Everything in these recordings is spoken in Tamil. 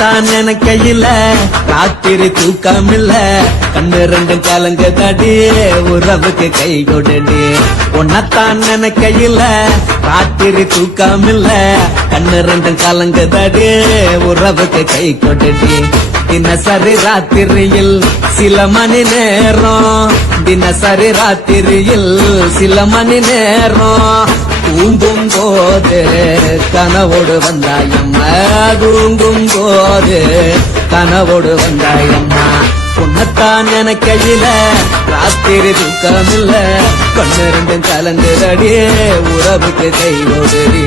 உன்னத்தான் நினைக்கையில ராத்திரி தூக்கமில்ல கண்ணு ரெண்டும் கலங்க தடி உறவுக்கு கை கொடுடி உன்னத்தான் நினைக்கையில ராத்திரி தூக்கமில்ல கண்ணு ரெண்டும் கலங்க தடி உறவுக்கு கை கொடுடி தினசரி ராத்திரியில் சில மணி நேரம் தினசரி ராத்திரியில் சில மணி நேரம் தூங்கும் போது கனவோடு வந்தாயம்மா தூங்கும் போது கனவோடு வந்தாயம்மா உன்னத்தான் நினைக்கையில ராத்திரி தூக்கமில்ல கண்ணு ரெண்டும் கலங்குதடி உறவுக்கு கையோடுடி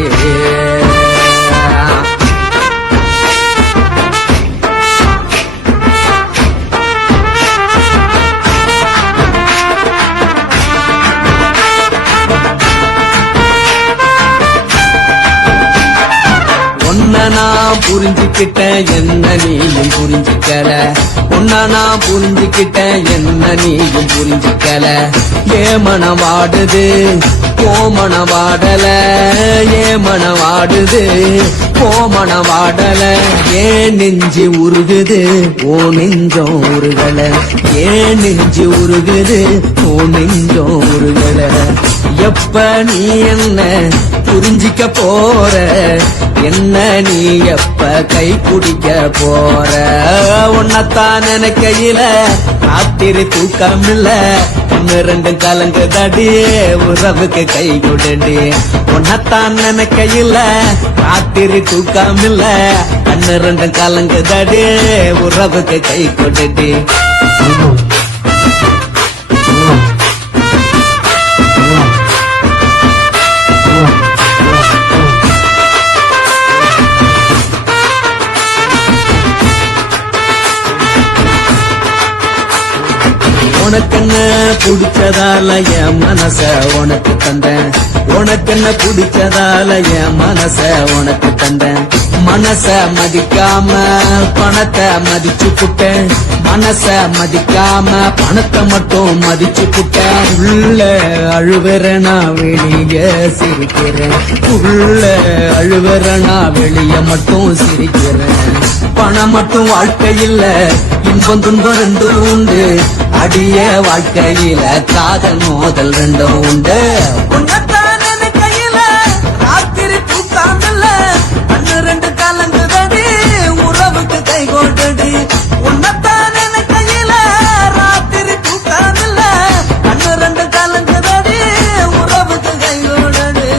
நான் புரிஞ்சுக்கிட்டேன் என்ன நீயும் புரிஞ்சுக்கல உன்ன நான் புரிஞ்சுக்கிட்டேன் என்ன நீயும் புரிஞ்சுக்கல ஏமனவாடுது கோமனவாடல ஏமனவாடுது கோமனவாடல ஏன் நெஞ்சு உருகுது ஓ நெஞ்சம் உருகல ஏன் நெஞ்சு உருகுது ஓ நெஞ்சம் உருகல எப்ப நீ என்ன புரிஞ்சிக்க போற என்ன நீ எப்ப கை குடிக்க போற உன்னத்தான் நினைக்கையில ராத்திரி தூக்கமில்ல ஒன்னு ரெண்டு கலங்கு தடி உறவுக்கு கை கொடுடி உன்னத்தான் நினைக்கையில ராத்திரி தூக்கமில்ல ஒன்னு ரெண்டு கலங்கு தடி உறவுக்கு கை கொடுடி உனக்கென்ன பிடிச்சதால என் மனச உனக்கு தந்தேன் உனக்கென்ன பிடிச்சதால என் மனச உனக்கு தந்தேன் மனச மதிக்காம பணத்தை மதிச்சு புட்டேன் மனச மதிக்காம பணத்தை மட்டும் மதிச்சு புட்டேன் உள்ள அழுவற நான் வெளிய சிரிக்கிறேன் உள்ள அழுவற நான் வெளிய மட்டும் சிரிக்கிறேன் பணம் மட்டும் வாழ்க்கையில் இன்பம் துன்பம் ரெண்டும் உண்டு அடிய வாழ்க்கையில காதல் மோதல் ரெண்டும் உண்டு உன்னத்தான் நினைக்கையில ராத்திரி தூக்காமல்ல கண்ணு ரெண்டு கலங்குதடி உறவுக்கு கை கோட்டடி உன்னத்தான் நினைக்கையில ராத்திரி தூக்காமல்ல கண்ணு ரெண்டு கலங்குதடி உறவுக்கு கை கோட்டடி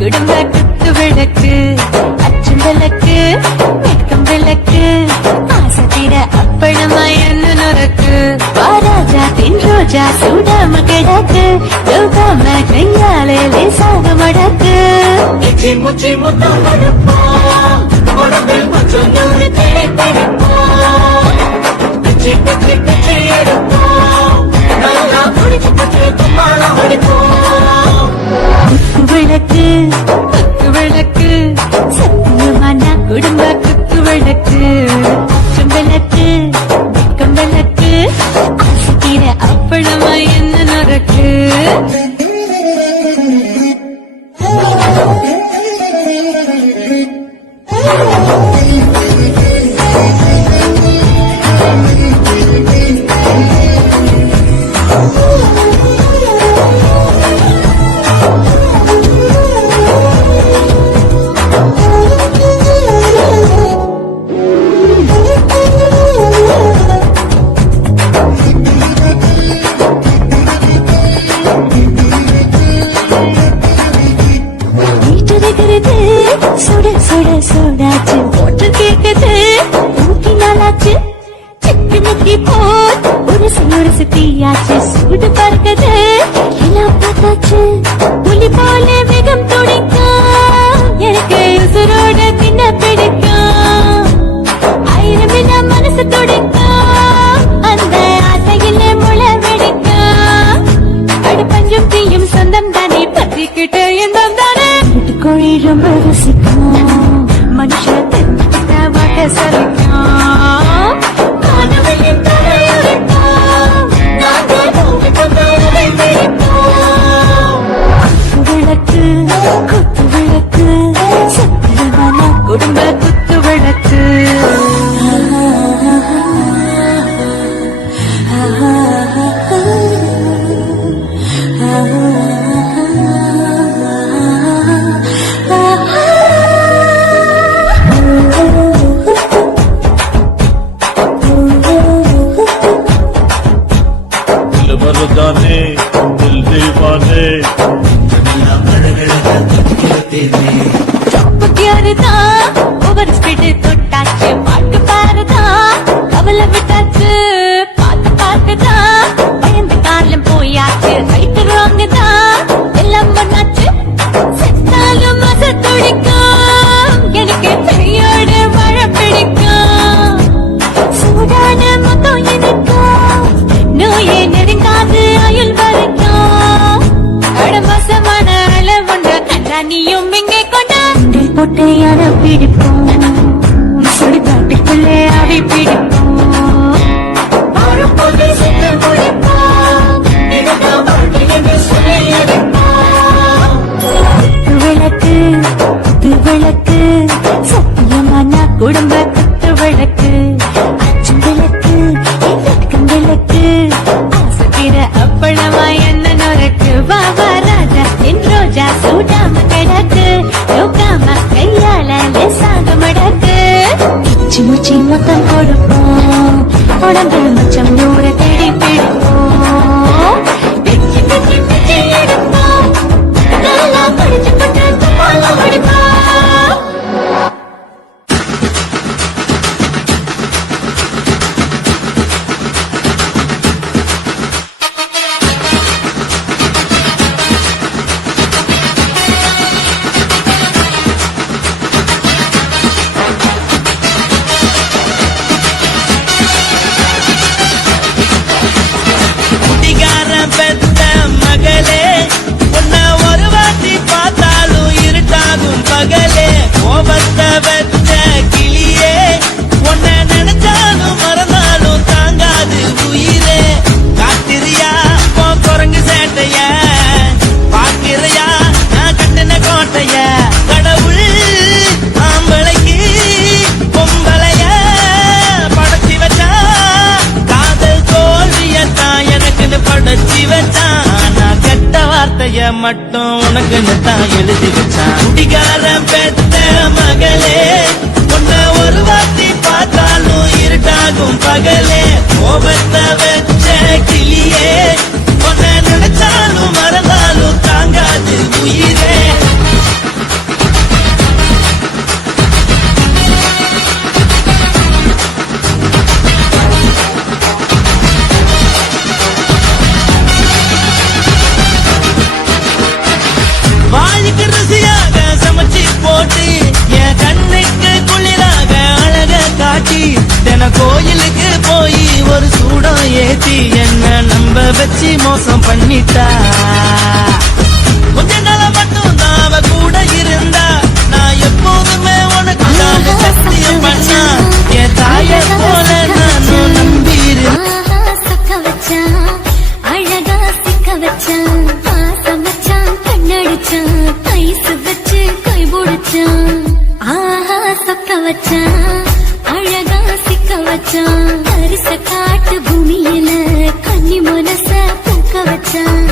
குடும்ப குத்து விளக்கு அச்சம் விளக்கு வெட்கம் விளக்கு ஆசை தீர அப்பளமாய் என்ன நொறுக்கு வாராத ரோஜா தென் ரோஜா சூடாம கிடக்கு யோகாம கையாலே லேசாக மடக்கு இச்சி முச்சி முத்தம் கொடுப்போம் உடம்பில் கொஞ்சம் நூறு தேய்ப்படிப்போம் பிச்சி பிச்சி பிச்சி எடுப்போம் நல்லா குடிச்சு பிச்சி தும்பாலம் அடிப்போம் விளக்கு குத்து விளக்கு சத்தியமான குடும்ப குத்து விளக்கு அச்சம் விளக்கு வெக்கம் விளக்கு ஆசைக்கிற அப்பளமா என்ன நடக்கு சுட சுட சுடாச்சு போட்டு கேக்குது ஊட்டி நாளாச்சு சிக்கி முக்கி போட் ஒரு சுத்தியாச்சு சூடு பறக்குது எல்லாம் பார்த்தாச்சு புலி போல வேகம் துடிக்கும் எனக்கு உசுரோட தின்ன பிடிக்கும் ஆயிரம் இல்ல மனசு துடிக்கும் அந்த ஆசையில முளை வெடிக்கும் அடுப்பஞ்சும் தீயும் சொந்தம் தானே பற்றிக்கிட்டு எந்தம் தானே கோழி ரொம்ப ரசிக்கும் மனுஷன் தெரிஞ்சுக்கிட்ட வாட்ட சலிக்கும் காணவளின் தலையுரைக்கும் நாங்கள் பூமி கொண்டவரை பிடிப்போம் விளக்கு குத்து விளக்கு சத்தியமான குடும்ப குத்து விளக்கு मर्दाने दिल दीवाने ஓவர் ஸ்பீடு தொட்டாச்சு பாட்டு பாருதான் கவலை விட்டாச்சு பார்த்து பார்த்துதான் பயந்து காலம் போயாச்சு ரைட்டு ராங்கு தான் எல்லாம் பண்ணாச்சு செத்தாலும் மச துடிக்கும் எனக்கு பெரியோட மழை பிடிக்கும் சூடான மொத்தம் எனக்கும் நோயே நெருங்காது அயுள் வரைக்கும் அடமசமான அளவுண்ட கண்டா நீயும் இங்கே கொண்டா போட்டு அட பிடிப்போம் சுடுகாட்டுக்குள்ளே அவை பிடிப்போம் ஆறும்போது சென்று முடிப்போம் இதுதான் வாழ்க்கை என்று சொல்லி அடிப்போம் விளக்கு குத்து விளக்கு சத்தியமான குடும்ப குத்து விளக்கு அச்சம் விளக்கு வெட்கம் விளக்கு ஆசைக்கிற அப்பளமா என்ன நொறுக்கு வாவா ராஜா என் ரோஜா சூடாம கிடக்கு யோகாம கையால லேசாக மடக்கு இச்சி முச்சி மொத்தம் கொடுப்போம் உடம்பு மச்சம் நூறு தேடி பிடிப்போம் பிச்சி பிச்சி பிச்சி எடுப்போம் நல்லா படிச்சு பட்டு தும்பாலம் அடிப்போம் குடிகாரன் பெத்த மகளே உன்னை ஒரு வாட்டி பார்த்தாலும் இருட்டாகும் பகலே கோபத்தை வச்ச கிளியே உன்னை நினைச்சாலும் மறந்தாலும் தாங்காது உயிரே காத்திரியா போ குரங்கு சேட்டைய பாக்கிறையா நான் கட்டின கோட்டைய கடவுள் ஆம்பளைக்கு பொம்பளைய படைச்சி வச்சா காதல் தோல்வியத்தான் எனக்குன்னு படைச்சி வச்சான் நான் கெட்ட வார்த்தைய மட்டும் உனக்குன்னு தான் எழுதி வச்சான் குடிகாரன் பெத்த மகளே உன்னை ஒரு வாட்டி பார்த்தாலும் இருட்டாகும் பகலே கோபத்தை வச்ச கிளியே உன்னை நினைச்சாலும் மறந்தாலும் தாங்காது உயிரே வச்சு மோசம் பண்ணிட்டா கொஞ்ச நாள மட்டும் தான் அவ கூட இருந்தா நான் எப்போதுமே உனக்கு தான் சத்தியம் பண்ணா என் தாயை போல நானும் நம்பியிருந்தேன். ஆஹா சொக்க வச்சான் அழகா சிக்க வச்சான் பாசம் வச்சான் கண்ணடிச்சான் ஐஸ் வச்சு கை பிடிச்சான். ஆஹா சொக்க வச்சான் அழகா சிக்க வச்சான் அரிச காட்டு பூமியில கன்னி மனச பூக்க வச்சான்.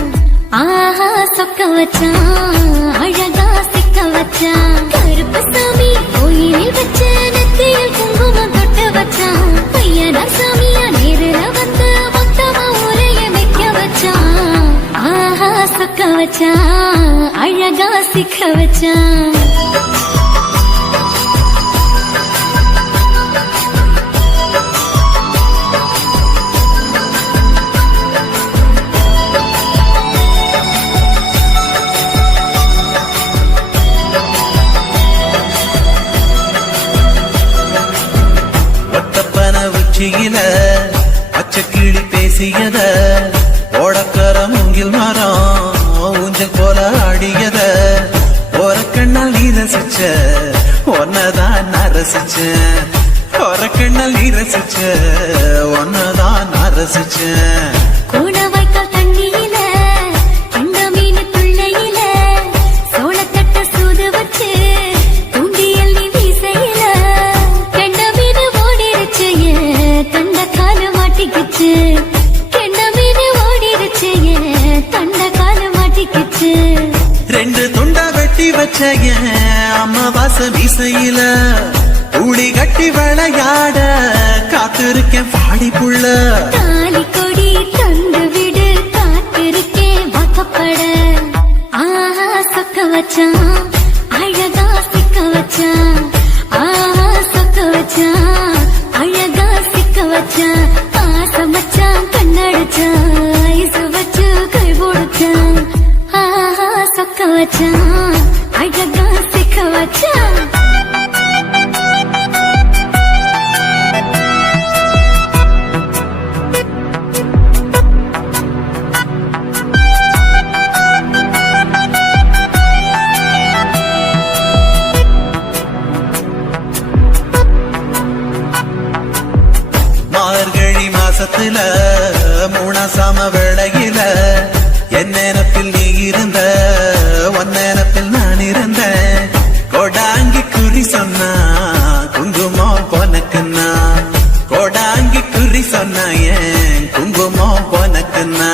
ஆஹா சொக்க வச்சான் அழகா சிக்க வச்சான் கருப்பு சாமி கோயிலில் வச்ச நெத்தியில் குங்குமம் தொட்டு வச்சான். பையனா சாமியா நேரில் வந்து மொத்தமா உரைய வைக்க வச்சான். ஆஹா சொக்க வச்சான் அழகா சிக்க வச்சான். ஒட்டப்பன உச்சியில பச்சைக்கிளி பேசியத ஓடக்கர மூங்கில் மரம் ஊஞ்சல் போல ஆடியத ஒரு கண்ணால் நீ ரசிச்ச ஒன்னதான் நான் ரசிச்சேன். ஒரு கண்ணால் நீ ரசிச்ச ஒன்னதான் நான் ரசிச்சேன். கூடவாய்க்கால் தண்ணியில கண்ட மீன் பிள்ளையில சோளத்தட்ட சூது வச்சு தூண்டியல் நீ வீசையில கண்ட மீன் ஓடிருச்சு தண்ட காலு மாட்டிக்கிச்சு. கண்ட மீன் ஓடிருச்சு தண்ட காலு மாட்டிக்கிச்சு. ரெண்டு துண்டா வெட்டி வச்ச அம்மாவாச வீசையில ஊடி கட்டி விளையாட காத்திருக்கேன் பாடி புள்ள. தாலி கொடி தந்து விடு காத்திருக்கேன் வாக்கப்பட. ஆஹா சொக்க வச்சான் அழகா சிக்க வச்சான். ஆஹா சொக்க வச்சான் அழகா சிக்க வச்சான் பாசம் வச்சான் கண்ணடிச்சான் ஐஸ் வச்சு கை போடுச்சான். ஆஹா சொக்க வச்சான் அழகா சிக்க வச்சான். மார்கழி மாசத்துல மூணாசாம வேளையில என் நினப்பில் நீ இருந்த உன் நினப்பில் நான் இருந்தேன். கோடாங்கி குறி சொன்னா குங்குமம் போனக்குன்னா கோடாங்கி குறி சொன்னா ஏன் குங்குமம் போனக்குன்னா